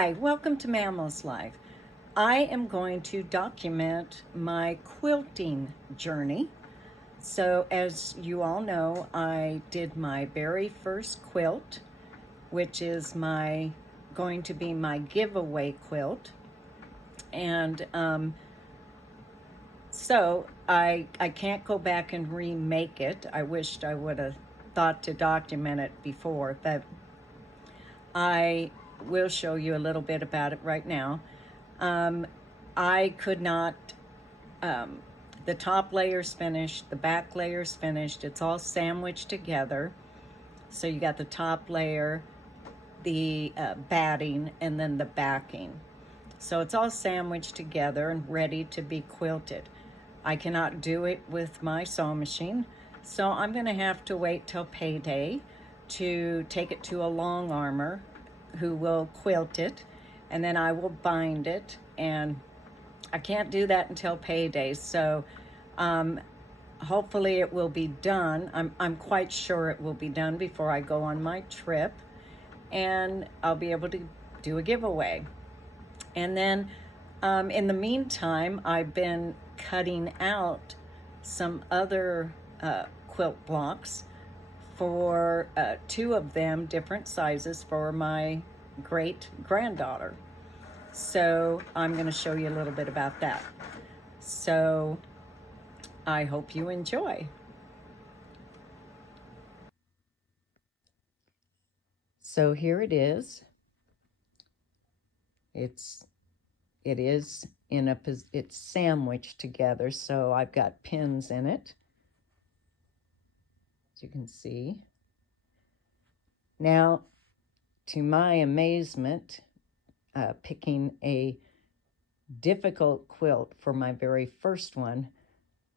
Hi, welcome to Mammal's Life. I am going to document my quilting journey. So as you all know, I did my very first quilt, which is going to be my giveaway quilt. And so I can't go back and remake it. I wished I would have thought to document it before, but I will show you a little bit about it right now. I could not, the top layer's finished, the back layer's finished, it's all sandwiched together. So you got the top layer, the batting, and then the backing. So it's all sandwiched together and ready to be quilted. I cannot do it with my sewing machine, so I'm gonna have to wait till payday to take it to a long armor who will quilt it, and then I will bind it, and I can't do that until payday. So hopefully it will be done. I'm quite sure it will be done before I go on my trip, and I'll be able to do a giveaway. And then in the meantime, I've been cutting out some other quilt blocks for two of them, different sizes, for my great granddaughter. So I'm going to show you a little bit about that. So I hope you enjoy. So here it is. It's sandwiched together, so I've got pins in it, as you can see. Now, to my amazement, picking a difficult quilt for my very first one,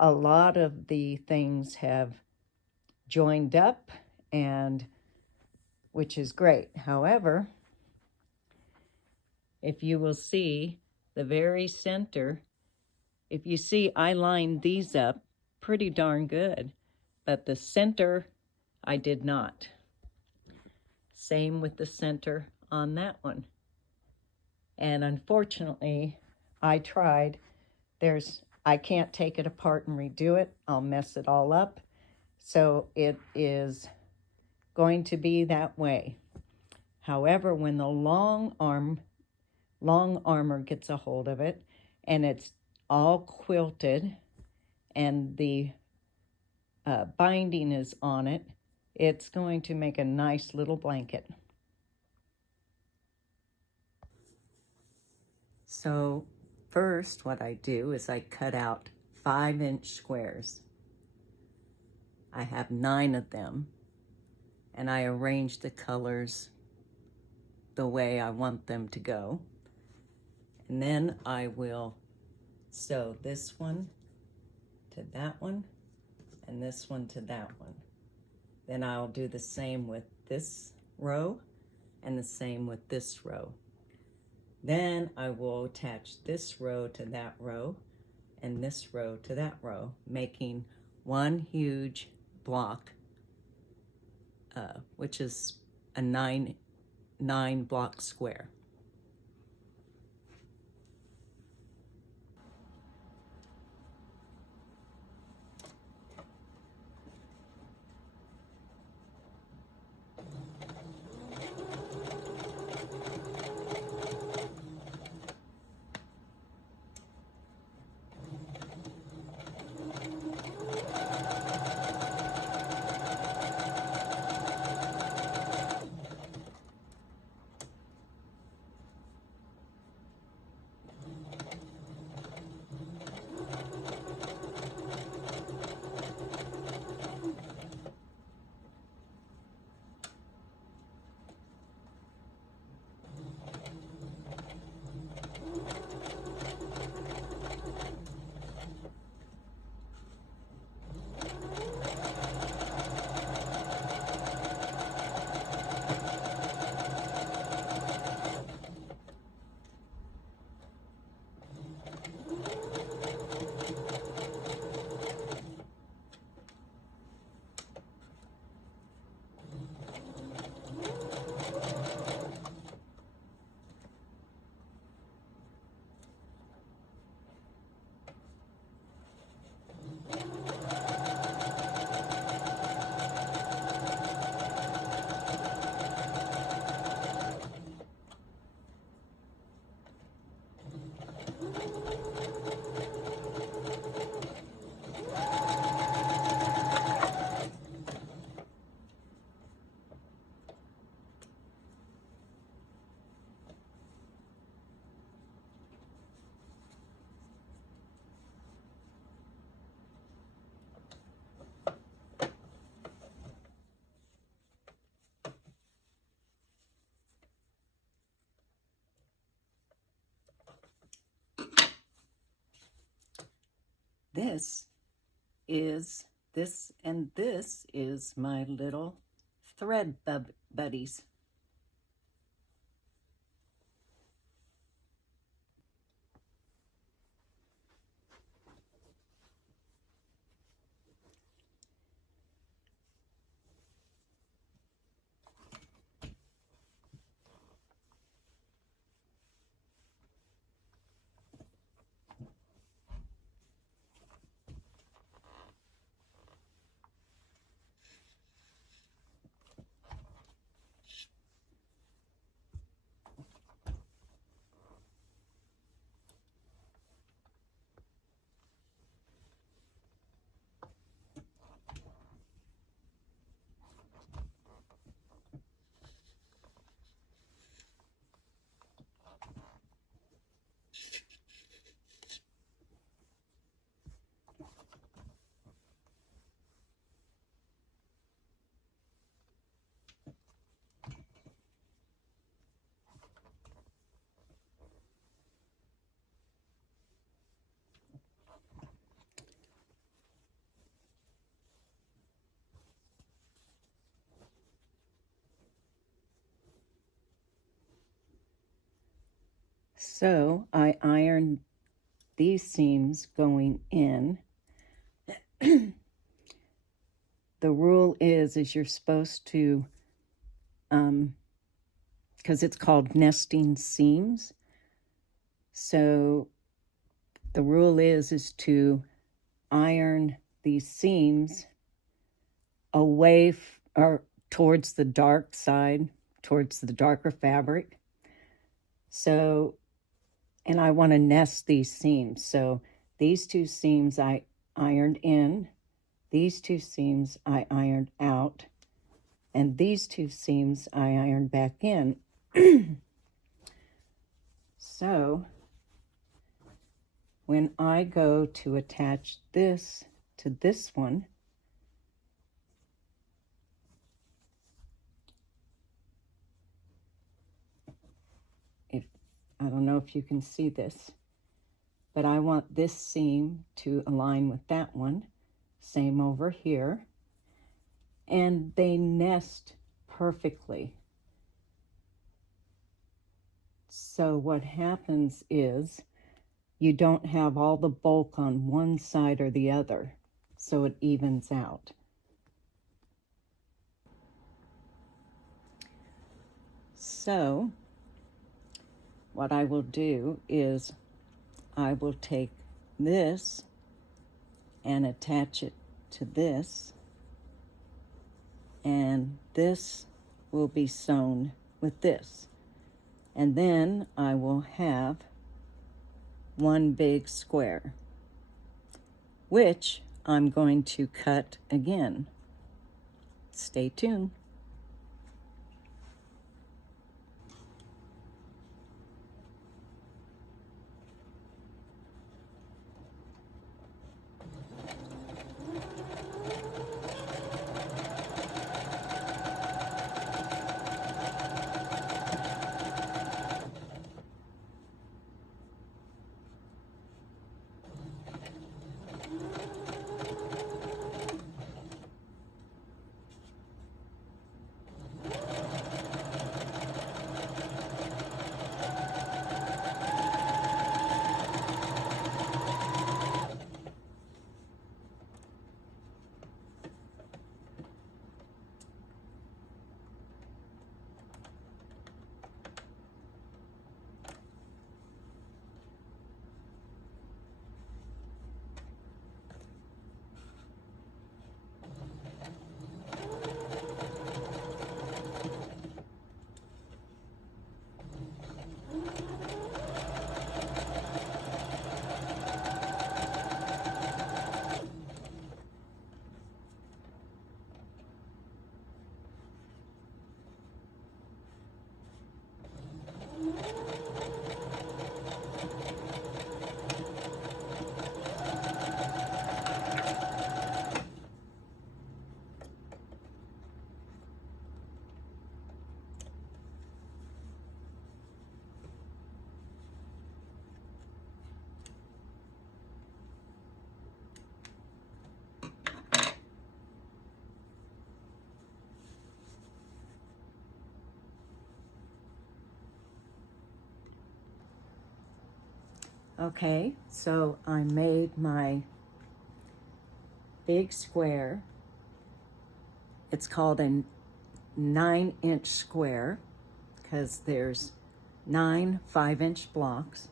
a lot of the things have joined up, and which is great. However, if you will see the very center, if you see, I lined these up pretty darn good, but the center I did not. Same with the center on that one. And unfortunately, I tried. I can't take it apart and redo it. I'll mess it all up. So it is going to be that way. However, when the long armor gets a hold of it, and it's all quilted, and the binding is on it, it's going to make a nice little blanket. So first, what I do is I cut out 5-inch squares. I have 9 of them, and I arrange the colors the way I want them to go. And then I will sew this one to that one, and this one to that one. Then I'll do the same with this row, and the same with this row. Then I will attach this row to that row, and this row to that row, making one huge block, which is a 9 block square. this is my little thread buddies. So I ironed these seams going in. The rule is you're supposed to, because it's called nesting seams. So the rule is to iron these seams away or towards the dark side, towards the darker fabric. So, and I want to nest these seams. So these two seams I ironed in, these two seams I ironed out, and these two seams I ironed back in. So when I go to attach this to this one, I don't know if you can see this, but I want this seam to align with that one. Same over here. And they nest perfectly. So what happens is you don't have all the bulk on one side or the other, so it evens out. So what I will do is I will take this and attach it to this, and this will be sewn with this. And then I will have one big square, which I'm going to cut again. Stay tuned. Okay, so I made my big square. It's called a 9-inch square because there's 9 5-inch blocks.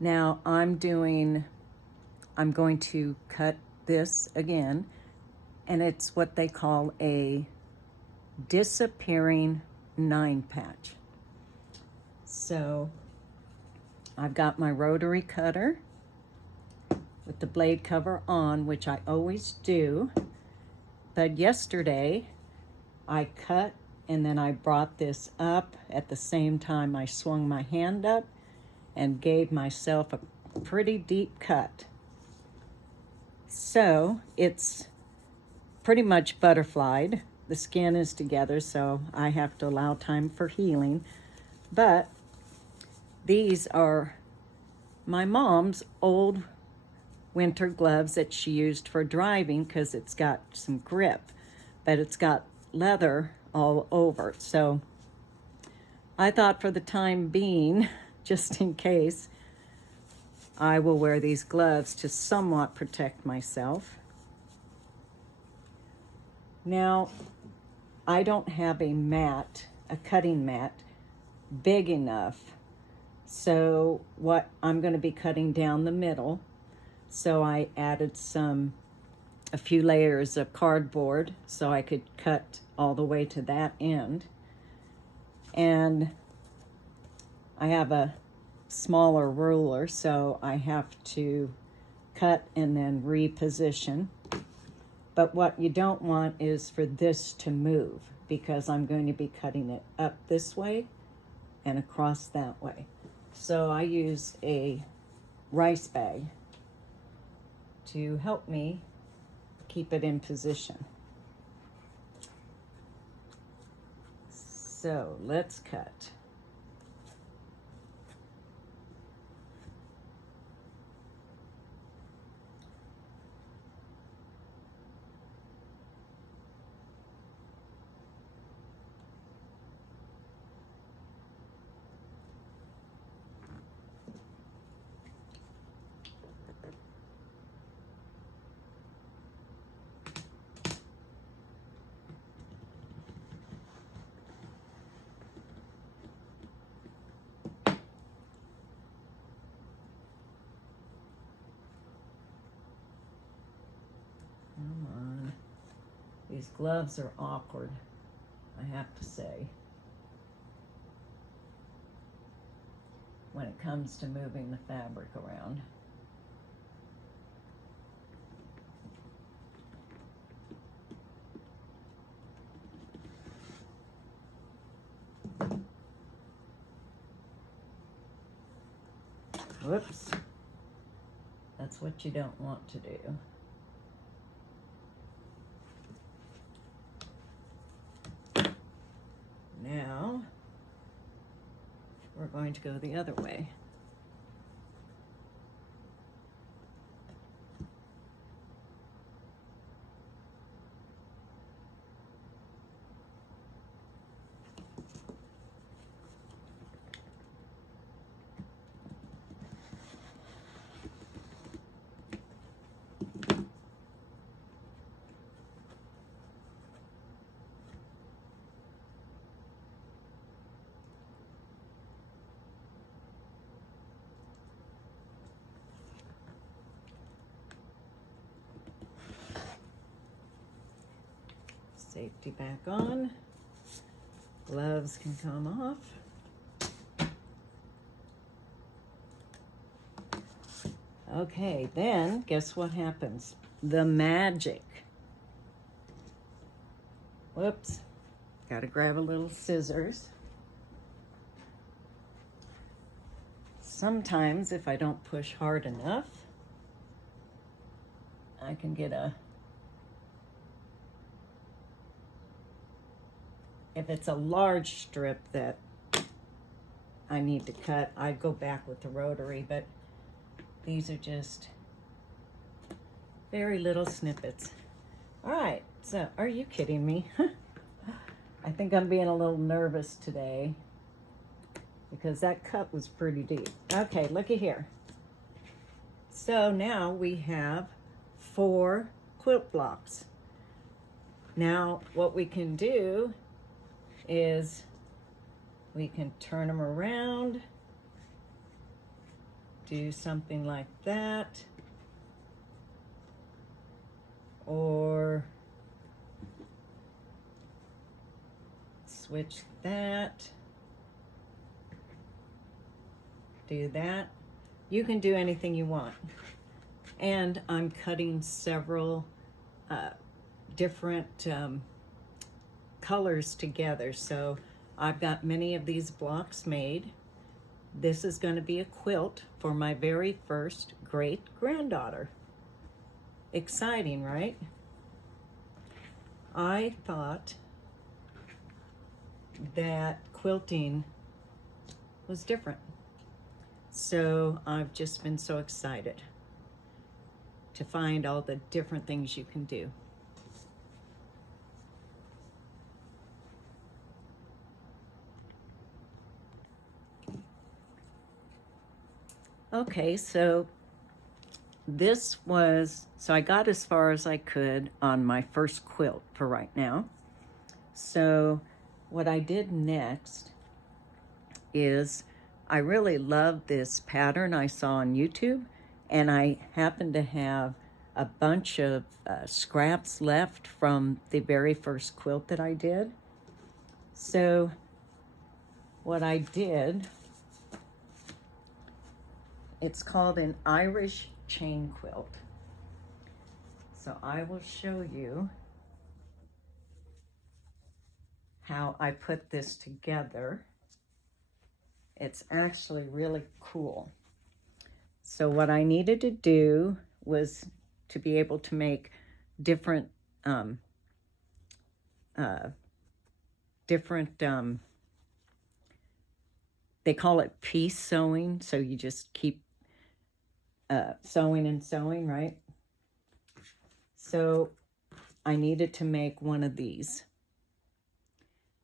Now I'm going to cut this again, and it's what they call a disappearing 9 patch. So I've got my rotary cutter with the blade cover on, which I always do. But yesterday I cut and then I brought this up at the same time I swung my hand up and gave myself a pretty deep cut. So it's pretty much butterflied. The skin is together, so I have to allow time for healing. But these are my mom's old winter gloves that she used for driving because it's got some grip, but it's got leather all over. So I thought for the time being, just in case, I will wear these gloves to somewhat protect myself. Now, I don't have a cutting mat big enough. So what I'm going to be cutting down the middle. So I added a few layers of cardboard so I could cut all the way to that end. And I have a smaller ruler, so I have to cut and then reposition. But what you don't want is for this to move, because I'm going to be cutting it up this way and across that way. So I use a rice bag to help me keep it in position. So let's cut. Come on. These gloves are awkward, I have to say, when it comes to moving the fabric around. Whoops. That's what you don't want to do. Now, we're going to go the other way. Safety back on. Gloves can come off. Okay, then guess what happens? The magic. Whoops. Gotta grab a little scissors. Sometimes if I don't push hard enough, I can get if it's a large strip that I need to cut, I'd go back with the rotary, but these are just very little snippets. All right, so are you kidding me? I think I'm being a little nervous today. because that cut was pretty deep. Okay, looky here. So now we have 4 quilt blocks. Now what we can do is we can turn them around, do something like that, or switch that, do that. You can do anything you want. And I'm cutting several different colors together. So I've got many of these blocks made. This is going to be a quilt for my very first great-granddaughter. Exciting, right? I thought that quilting was different. So I've just been so excited to find all the different things you can do. Okay, so I got as far as I could on my first quilt for right now. So what I did next is I really love this pattern I saw on YouTube, and I happen to have a bunch of scraps left from the very first quilt that I did. So what I did, it's called an Irish chain quilt. So I will show you how I put this together. It's actually really cool. So what I needed to do was to be able to make different they call it piece sewing. So you just keep sewing and sewing, right? So I needed to make one of these.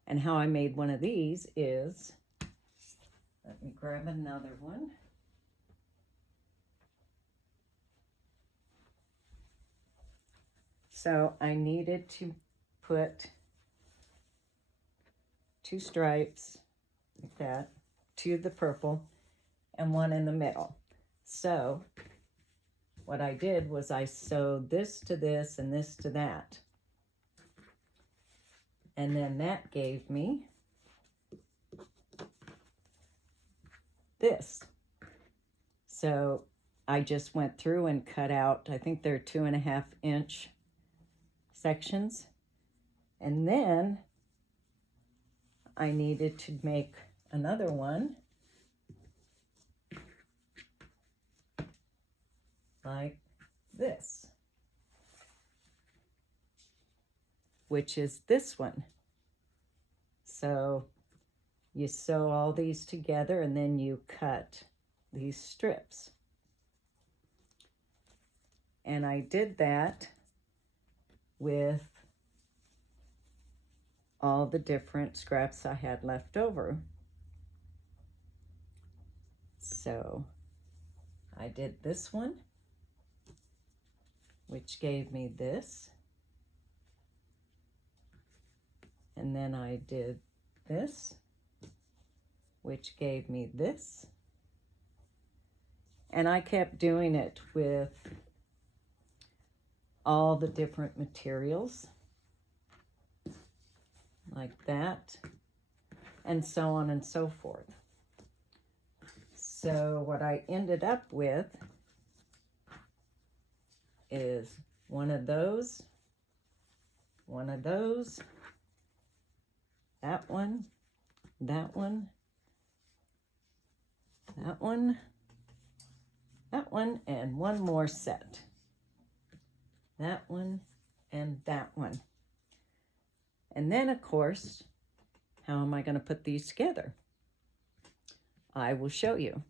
And how I made one of these is, let me grab another one. So I needed to put 2 stripes like that, 2 of the purple and 1 in the middle. So what I did was I sewed this to this and this to that. And then that gave me this. So I just went through and cut out, I think they're 2.5 inch sections. And then I needed to make another one like this, which is this one. So you sew all these together and then you cut these strips. And I did that with all the different scraps I had left over. So I did this one, which gave me this. And then I did this, which gave me this. And I kept doing it with all the different materials like that, and so on and so forth. So what I ended up with is one of those, that one, that one, that one, that one, and one more set. That one and that one. And then, of course, how am I going to put these together? I will show you.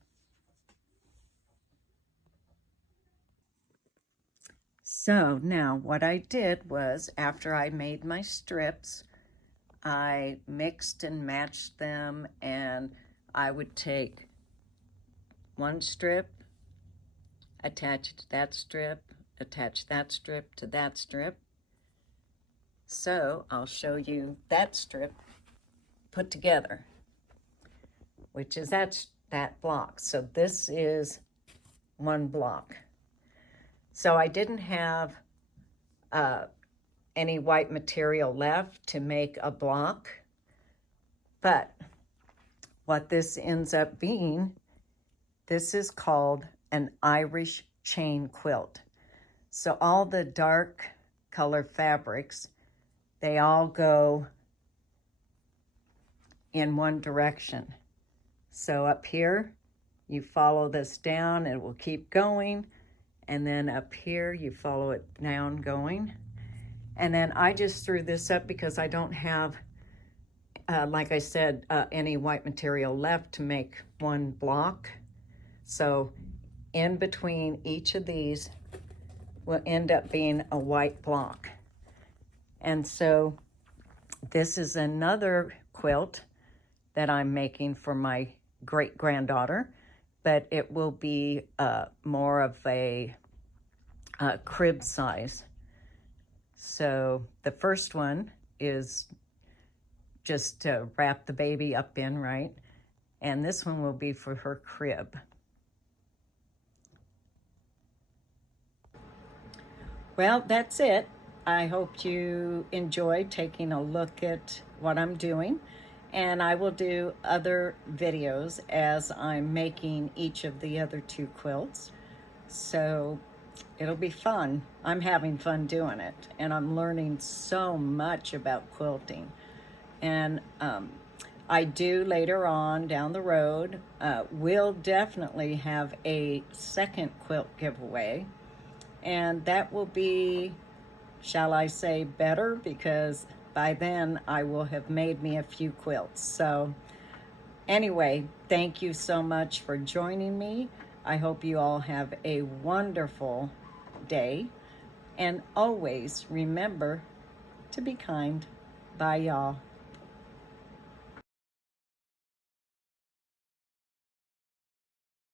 So now what I did was, after I made my strips, I mixed and matched them, and I would take one strip, attach it to that strip, attach that strip to that strip. So I'll show you that strip put together, which is that block. So this is one block. So I didn't have any white material left to make a block, but what this ends up being, this is called an Irish chain quilt. So all the dark color fabrics, they all go in one direction. So up here, you follow this down, it will keep going. And then up here, you follow it down going. And then I just threw this up because I don't have, like I said, any white material left to make one block. So in between each of these will end up being a white block. And so this is another quilt that I'm making for my great-granddaughter, but it will be more of a crib size. So the first one is just to wrap the baby up in, right? And this one will be for her crib. Well, that's it. I hope you enjoyed taking a look at what I'm doing. And I will do other videos as I'm making each of the other two quilts. So it'll be fun. I'm having fun doing it. And I'm learning so much about quilting. And I do later on down the road, we'll definitely have a second quilt giveaway. And that will be, shall I say, better, because by then I will have made me a few quilts. So anyway, thank you so much for joining me. I hope you all have a wonderful day. And always remember to be kind. Bye, y'all.